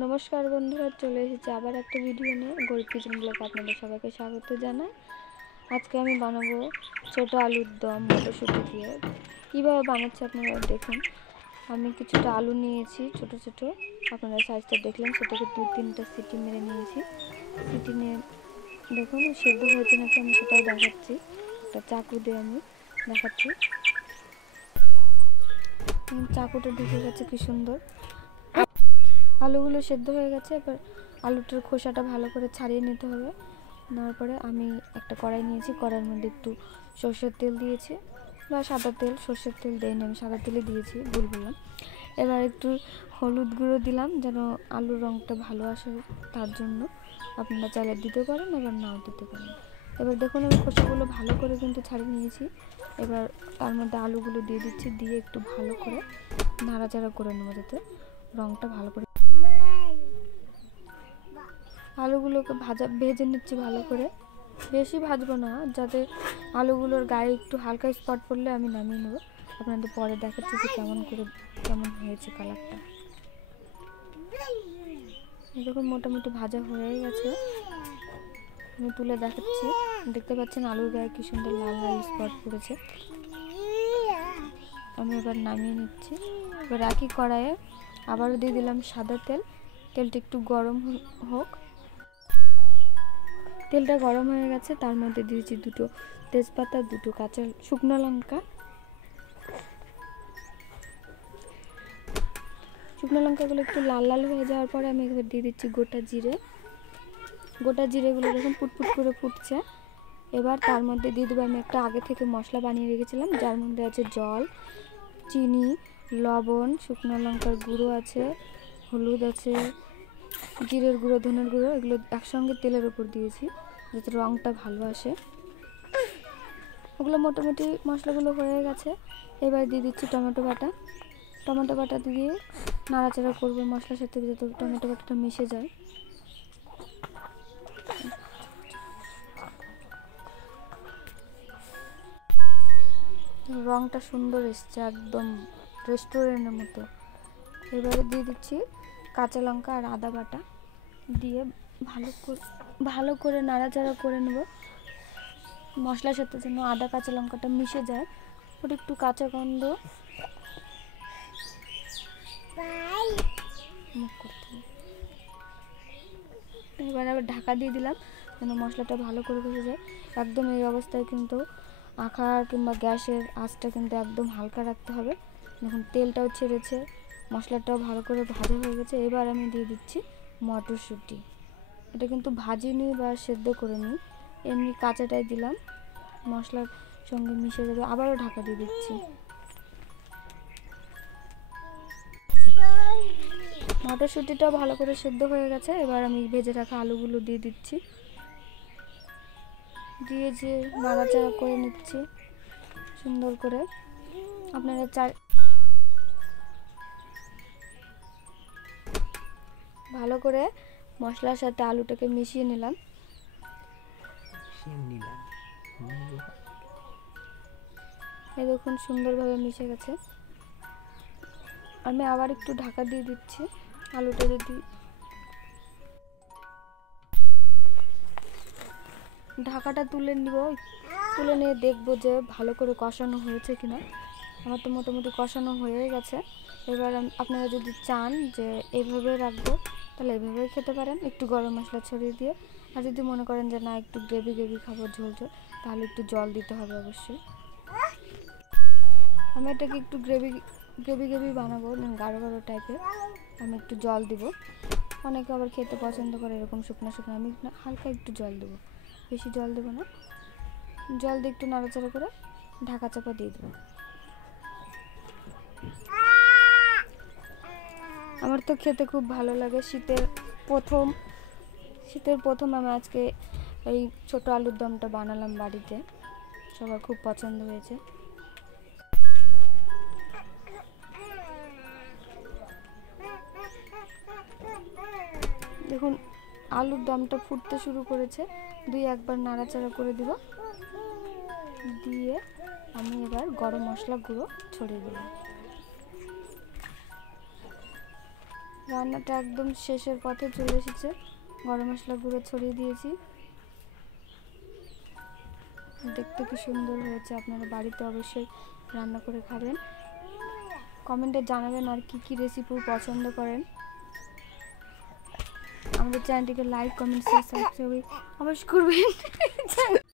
নমস্কার বন্ধুরা, চলে এসেছি আবার একটা ভিডিও নিয়ে। গরিব কিচেন ব্লগ আপনাদের সবাইকে স্বাগত জানাই। আজকে আমি বানাবো ছোট আলুর দম মটরশুঁটি দিয়ে। কীভাবে বানাচ্ছি আপনারা দেখুন। আমি কিছুটা আলু নিয়েছি ছোট ছোট, আপনারা সাইজটা দেখলেন। সেটাকে 2-3টা সিটি মেরে নিয়েছি। সিটি নিয়ে দেখুন সেদ্ধ হয়েছে নাকি আমি সেটাও দেখাচ্ছি। একটা চাকু দিয়ে আমি দেখাচ্ছি। চাকুটা ঢুকে গেছে, কি সুন্দর। আলুগুলো সেদ্ধ হয়ে গেছে। এবার আলুটার খোসাটা ভালো করে ছাড়িয়ে নিতে হবে। নেওয়ার পরে আমি একটা কড়াই নিয়েছি, কড়াইয়ের মধ্যে একটু সর্ষের তেল দিয়েছি বা সাদা তেল। সর্ষের তেল দিইনি, আমি সাদা তেলে দিয়েছি, ভুল বললাম। এবার একটু হলুদ গুঁড়ো দিলাম যেন আলুর রঙটা ভালো আসে, তার জন্য। আপনারা চাইলে দিতে পারেন, এবার নাও দিতে পারেন। এবার দেখুন আমি খোসাগুলো ভালো করে কিন্তু ছাড়িয়ে নিয়েছি। এবার তার মধ্যে আলুগুলো দিয়ে দিচ্ছি, দিয়ে একটু ভালো করে নাড়াচাড়া করে নেবো যাতে রঙটা ভালো করে। আলুগুলোকে ভেজে নিচ্ছি ভালো করে, বেশি ভাজবো না, যাতে আলুগুলোর গায়ে একটু হালকা স্পট পড়লে আমি নামিয়ে নেবো। আপনাদের পরে দেখাচ্ছি যে কেমন হয়েছে কালারটা। এরকম মোটামুটি ভাজা হয়ে গেছে, আমি তুলে দেখাচ্ছি। দেখতে পাচ্ছেন আলুর গায়ে কি সুন্দর লাল লাল স্পট পড়েছে। আমি এবার নামিয়ে নিচ্ছি। এবার একই কড়াইয়ে আবারও দিয়ে দিলাম সাদা তেল। তেলটা একটু গরম হোক। তেলটা গরম হয়ে গেছে, তার মধ্যে দিয়েছি 2টো তেজপাতা, 2টো কাঁচা শুকনো লঙ্কা। শুকনো লঙ্কাগুলো একটু লাল লাল হয়ে যাওয়ার পরে আমি এবার দিয়ে দিচ্ছি গোটা জিরে। গোটা জিরেগুলো যখন ফুটফুট করে ফুটছে, এবার তার মধ্যে দিয়ে দেবো আমি একটা আগে থেকে মশলা বানিয়ে রেখেছিলাম, যার মধ্যে আছে জল, চিনি, লবণ, শুকনো লঙ্কার গুঁড়ো আছে, হলুদ আছে, জিরের গুঁড়ো, ধনের গুঁড়ো। এগুলো একসঙ্গে তেলের উপর দিয়েছি যাতে রঙটা ভালো আসে। ওগুলো মোটামুটি মশলাগুলো হয়ে গেছে। এবার দিয়ে দিচ্ছি টমেটো বাটা। টমেটো বাটা দিয়ে নাড়াচাড়া করবো মশলার সাথে যাতে টমেটো বাটাটা মিশে যায়। রঙটা সুন্দর এসছে, একদম রেস্টুরেন্টের মতো। এবারে দিয়ে দিচ্ছি কাঁচা লঙ্কা আর আদা বাটা, দিয়ে ভালো করে নাড়াচাড়া করে নেব মশলার সাথে, যেন আদা কাঁচা লঙ্কাটা মিশে যায়। ওটা একটু কাঁচা গন্ধ এবার আবার ঢাকা দিয়ে দিলাম যেন মশলাটা ভালো করে ভেজে যায়। একদম এই অবস্থায় কিন্তু আঁখা কিংবা গ্যাসের আঁচটা কিন্তু একদম হালকা রাখতে হবে। দেখুন তেলটাও ছেড়েছে, মশলাটাও ভালো করে ভাজা হয়ে গেছে। এবার আমি দিয়ে দিচ্ছি মটরশুঁটি। এটা কিন্তু ভাজিনি বা সেদ্ধ করে নিই, এমনি কাঁচাটাই দিলাম, মশলার সঙ্গে মিশে যাবে। আবারও ঢাকা দিয়ে দিচ্ছি। মটরশুঁটিটাও ভালো করে সেদ্ধ হয়ে গেছে। এবার আমি ভেজে রাখা আলুগুলো দিয়ে দিচ্ছি, দিয়ে যে নাড়াচাড়া করে নিচ্ছি সুন্দর করে। আপনারা ভালো করে মশলার সাথে আলুটাকে মিশিয়ে নিলাম। এই দেখুন সুন্দরভাবে মিশে গেছে। আমি আবার একটু ঢাকা দিয়ে দিচ্ছি। আলুটা যদি ঢাকাটা তুলে নিয়ে দেখবো যে ভালো করে কষানো হয়েছে কিনা। আমার তো মোটামুটি কষানো হয়ে গেছে। এবার আপনারা যদি চান যে এইভাবে রাখবো, তাহলে এইভাবেই খেতে পারেন, একটু গরম মশলা ছড়িয়ে দিয়ে। আর যদি মনে করেন যে না একটু গ্রেভি খাবো, ঝোল, তাহলে একটু জল দিতে হবে অবশ্যই। আমি এটাকে একটু গ্রেভি বানাবো, গাঢ় টাইপের। আমি একটু জল দিব। অনেকে আবার খেতে পছন্দ করে এরকম শুকনো। আমি হালকা একটু জল দেবো, বেশি জল দেবো না। জল দিয়ে একটু নাড়াচাড়া করে ঢাকা চাপা দিয়ে দেবো। আমার তো খেতে খুব ভালো লাগে। শীতের প্রথম আমি আজকে এই ছোট আলুর দমটা বানালাম বাড়িতে, সবার খুব পছন্দ হয়েছে। দেখুন আলুর দমটা ফুটতে শুরু করেছে, 2-1বার নাড়াচাড়া করে দিব, দিয়ে আমি এবার গরম মশলা গুঁড়ো ছড়িয়ে দিলাম। রান্নাটা একদম শেষের পথে চলে এসেছে। গরম মশলা গুঁড়ো ছড়িয়ে দিয়েছি। দেখতে কি সুন্দর হয়েছে, আপনারা বাড়িতে অবশ্যই রান্না করে খাবেন। কমেন্টে জানাবেন আর কি কি রেসিপি পছন্দ করেন। আমাদের চ্যানেলটিকে লাইক, কমেন্ট, শেয়ার, সাবস্ক্রাইব অবশ্যই করবেন।